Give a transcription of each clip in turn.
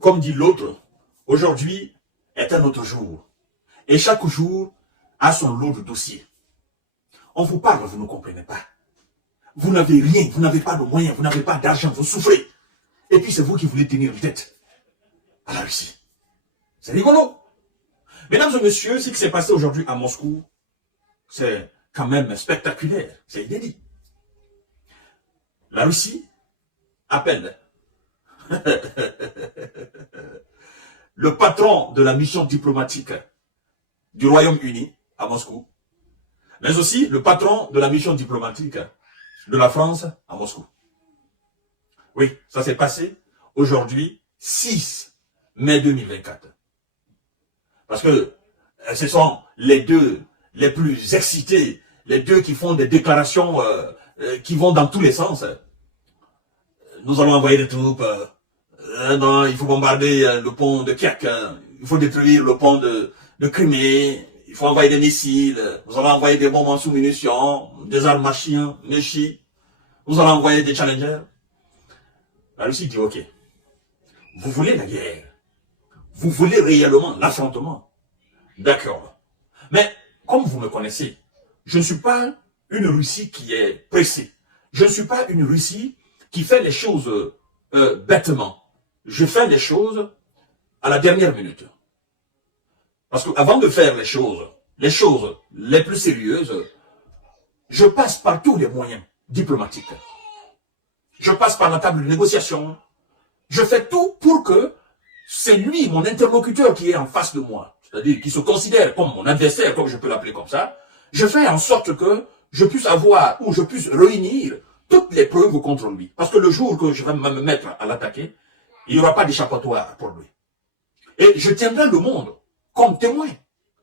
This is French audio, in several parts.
Comme dit l'autre, aujourd'hui est un autre jour. Et chaque jour a son lot de dossiers. On vous parle, vous ne comprenez pas. Vous n'avez rien, vous n'avez pas de moyens, vous n'avez pas d'argent, vous souffrez. Et puis c'est vous qui voulez tenir tête à la Russie. C'est rigolo. Mesdames et messieurs, ce qui s'est passé aujourd'hui à Moscou, c'est quand même spectaculaire, c'est inédit. La Russie appelle le patron de la mission diplomatique du Royaume-Uni à Moscou, mais aussi le patron de la mission diplomatique de la France à Moscou. Oui, ça s'est passé aujourd'hui, 6 mai 2024. Parce que ce sont les deux les plus excités, les deux qui font des déclarations qui vont dans tous les sens. Nous allons envoyer des troupes, non, il faut bombarder le pont de Kiev, il faut détruire le pont de Crimée, il faut envoyer des missiles, nous allons envoyer des bombes en sous-munitions, des armes machines, nous allons envoyer des challengers. La Russie dit, ok, vous voulez la guerre, vous voulez réellement l'affrontement, d'accord. Mais comme vous me connaissez, je ne suis pas une Russie qui est pressée. Je ne suis pas une Russie qui fait les choses bêtement. Je fais les choses à la dernière minute. Parce qu'avant de faire les choses les plus sérieuses, je passe par tous les moyens diplomatiques. Je passe par la table de négociation. Je fais tout pour que c'est lui, mon interlocuteur, qui est en face de moi. C'est-à-dire qui se considère comme mon adversaire, comme je peux l'appeler comme ça. Je fais en sorte que je puisse avoir, ou je puisse réunir toutes les preuves contre lui. Parce que le jour que je vais me mettre à l'attaquer, il n'y aura pas d'échappatoire pour lui. Et je tiendrai le monde comme témoin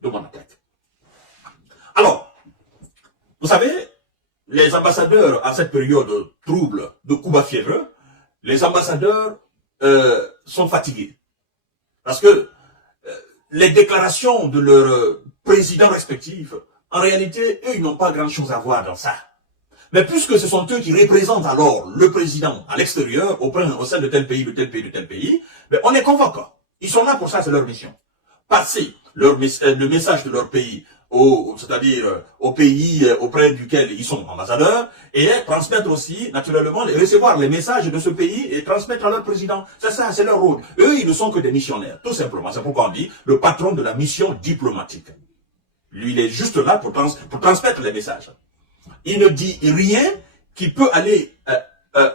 de mon attaque. Alors, vous savez, les ambassadeurs, à cette période trouble de coups bas fiévreux, les ambassadeurs sont fatigués. Parce que les déclarations de leurs présidents respectifs, en réalité, eux, ils n'ont pas grand-chose à voir dans ça. Mais puisque ce sont eux qui représentent alors le président à l'extérieur, au sein de tel pays, de tel pays, de tel pays, mais on est convaincants. Ils sont là pour ça, c'est leur mission. Passer le message de leur pays, c'est-à-dire au pays auprès duquel ils sont ambassadeurs, et transmettre aussi, naturellement, recevoir les messages de ce pays et transmettre à leur président. C'est ça, c'est leur rôle. Eux, ils ne sont que des missionnaires, tout simplement. C'est pourquoi on dit le patron de la mission diplomatique. Lui, il est juste là pour transmettre les messages. Il ne dit rien qui peut aller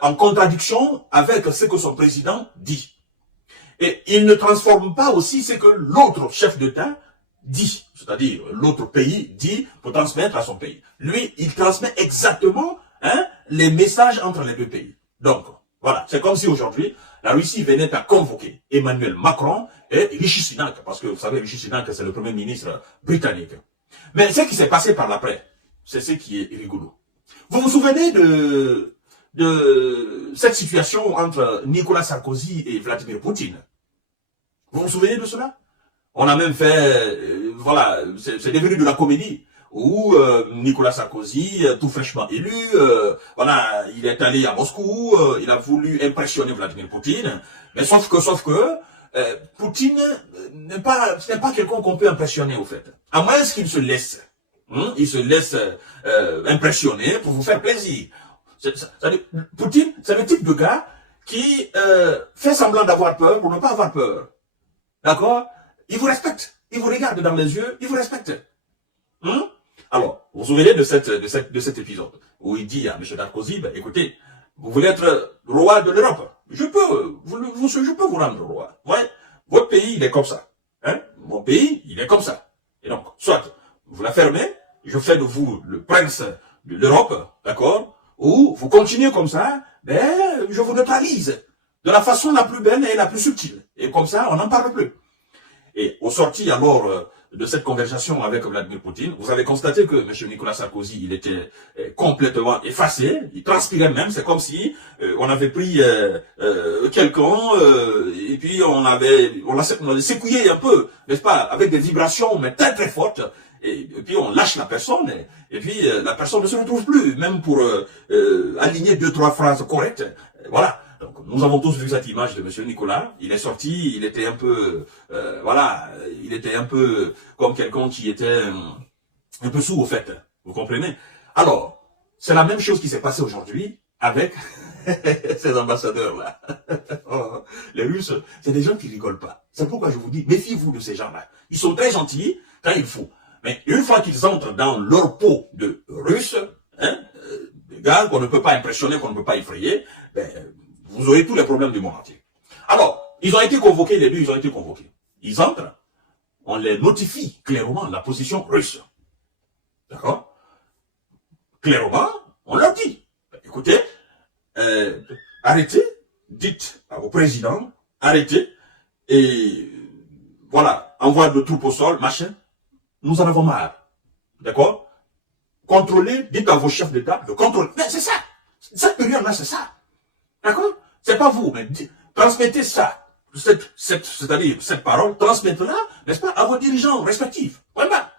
en contradiction avec ce que son président dit. Et il ne transforme pas aussi ce que l'autre chef d'État dit, c'est-à-dire l'autre pays dit pour transmettre à son pays. Lui, il transmet exactement les messages entre les deux pays. Donc, voilà, c'est comme si aujourd'hui, la Russie venait à convoquer Emmanuel Macron et Rishi Sunak, parce que vous savez, Rishi Sunak, c'est le premier ministre britannique. Mais ce qui s'est passé par l'après, c'est ce qui est rigolo. Vous vous souvenez de cette situation entre Nicolas Sarkozy et Vladimir Poutine? Vous vous souvenez de cela? On a même fait, voilà, c'est devenu de la comédie, où Nicolas Sarkozy, tout fraîchement élu, voilà, il est allé à Moscou, il a voulu impressionner Vladimir Poutine, mais sauf que Poutine ce n'est pas quelqu'un qu'on peut impressionner au fait. À moins qu'il se laisse, il se laisse impressionner pour vous faire plaisir. Poutine, c'est le type de gars qui fait semblant d'avoir peur pour ne pas avoir peur. D'accord? Il vous respecte. Il vous regarde dans les yeux, il vous respecte. Alors, vous vous souvenez de cet épisode où il dit à M. Sarkozy, ben, écoutez, vous voulez être roi de l'Europe? Je peux vous rendre roi. Ouais, votre pays, il est comme ça. Mon pays, il est comme ça. Et donc, soit vous la fermez, je fais de vous le prince de l'Europe, d'accord? Ou vous continuez comme ça, ben, je vous neutralise de la façon la plus belle et la plus subtile. Et comme ça, on n'en parle plus. Et au sorti alors de cette conversation avec Vladimir Poutine, vous avez constaté que M. Nicolas Sarkozy, il était complètement effacé, il transpirait même, c'est comme si on avait pris quelqu'un et puis on l'avait secoué un peu, n'est-ce pas, avec des vibrations mais très très fortes, et puis on lâche la personne, et puis la personne ne se retrouve plus, même pour aligner 2-3 phrases correctes, voilà. Donc nous avons tous vu cette image de M. Nicolas. Il est sorti, il était un peu, voilà, il était un peu comme quelqu'un qui était un peu sourd au fait. Vous comprenez? Alors, c'est la même chose qui s'est passée aujourd'hui avec ces ambassadeurs-là. Oh, les Russes, c'est des gens qui rigolent pas. C'est pourquoi je vous dis, méfiez-vous de ces gens-là. Ils sont très gentils quand il faut. Mais une fois qu'ils entrent dans leur peau de Russes, hein, des gars qu'on ne peut pas impressionner, qu'on ne peut pas effrayer, ben, vous aurez tous les problèmes du monde entier. Alors, ils ont été convoqués, les deux, ils ont été convoqués. Ils entrent, on les notifie clairement la position russe. D'accord? Clairement, on leur dit, écoutez, arrêtez, dites au président, arrêtez, et voilà, envoi de troupes au sol, machin, nous en avons marre. D'accord? Contrôlez, dites à vos chefs d'État de contrôler. Mais c'est ça. Cette période-là, c'est ça. D'accord? C'est pas vous, mais transmettez ça. C'est-à-dire, cette parole, transmettez-la, n'est-ce pas, à vos dirigeants respectifs. Voilà.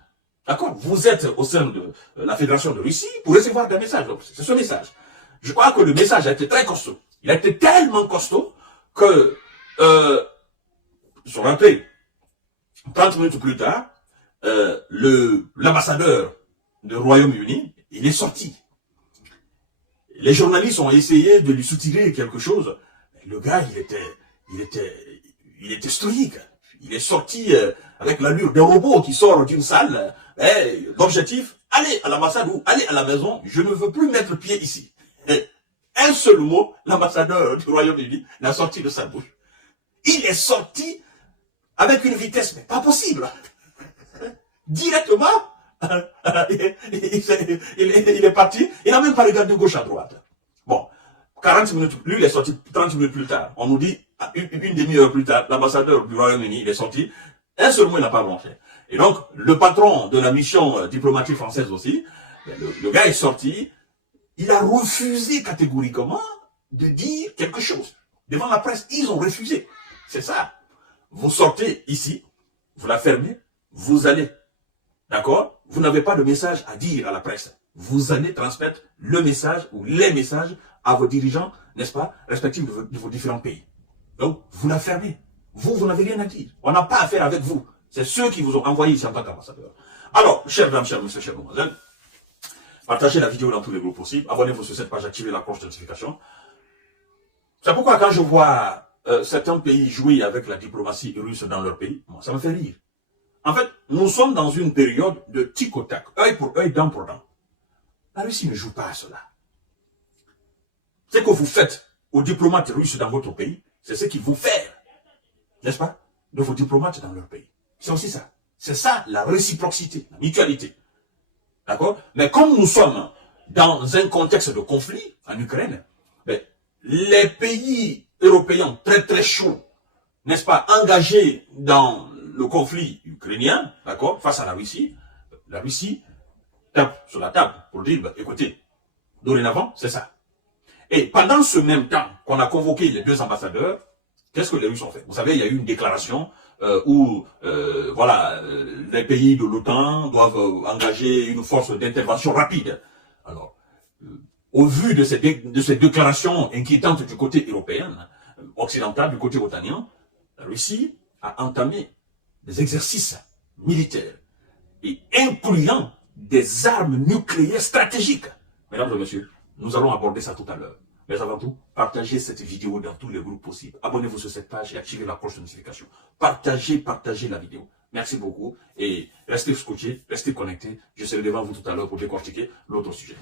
D'accord? Vous êtes au sein de la Fédération de Russie pour recevoir des messages. C'est ce message. Je crois que le message a été très costaud. Il a été tellement costaud que, ils sont rentrés 30 minutes plus tard, l'ambassadeur du Royaume-Uni, il est sorti. Les journalistes ont essayé de lui soutirer quelque chose. Le gars, il était stoïque. Il est sorti avec l'allure d'un robot qui sort d'une salle. L'objectif, allez à l'ambassade ou allez à la maison, je ne veux plus mettre pied ici. Un seul mot, l'ambassadeur du Royaume-Uni l'a sorti de sa bouche. Il est sorti avec une vitesse, mais pas possible. Directement, il est parti, il n'a même pas regardé gauche à droite. Bon, 40 minutes, lui il est sorti 30 minutes plus tard. On nous dit, une demi-heure plus tard, l'ambassadeur du Royaume-Uni, il est sorti, un seul mot il n'a pas branché. Et donc, le patron de la mission diplomatique française aussi, le gars est sorti, il a refusé catégoriquement de dire quelque chose. Devant la presse, ils ont refusé. C'est ça. Vous sortez ici, vous la fermez, vous allez. D'accord? Vous n'avez pas de message à dire à la presse. Vous allez transmettre le message ou les messages à vos dirigeants, n'est-ce pas, respectifs de vos différents pays. Donc, vous la fermez. Vous n'avez rien à dire. On n'a pas affaire avec vous. C'est ceux qui vous ont envoyé ici en tant qu'ambassadeur. Alors, chers dames, chers messieurs, chers mademoiselles, partagez la vidéo dans tous les groupes possibles. Abonnez-vous sur cette page, activez la cloche de notification. C'est pourquoi quand je vois certains pays jouer avec la diplomatie russe dans leur pays, moi, ça me fait rire. En fait, nous sommes dans une période de tic au tac, œil pour œil, dent pour dent. La Russie ne joue pas à cela. Ce que vous faites aux diplomates russes dans votre pays, c'est ce qu'ils vont faire, n'est-ce pas, de vos diplomates dans leur pays. C'est aussi ça. C'est ça la réciprocité, la mutualité. D'accord? Mais comme nous sommes dans un contexte de conflit en Ukraine, ben, les pays européens très très chauds, n'est-ce pas, engagés dans le conflit ukrainien, d'accord, face à la Russie tape sur la table pour dire, bah, écoutez, dorénavant, c'est ça. Et pendant ce même temps qu'on a convoqué les deux ambassadeurs, qu'est-ce que les Russes ont fait? Vous savez, il y a eu une déclaration où voilà, les pays de l'OTAN doivent engager une force d'intervention rapide. Alors, au vu de ces déclarations inquiétantes du côté européen, occidental, du côté otanien, la Russie a entamé des exercices militaires et incluant des armes nucléaires stratégiques. Mesdames et messieurs, nous allons aborder ça tout à l'heure. Mais avant tout, partagez cette vidéo dans tous les groupes possibles. Abonnez-vous sur cette page et activez la cloche de notification. Partagez la vidéo. Merci beaucoup et restez scotchés, restez connectés. Je serai devant vous tout à l'heure pour décortiquer l'autre sujet.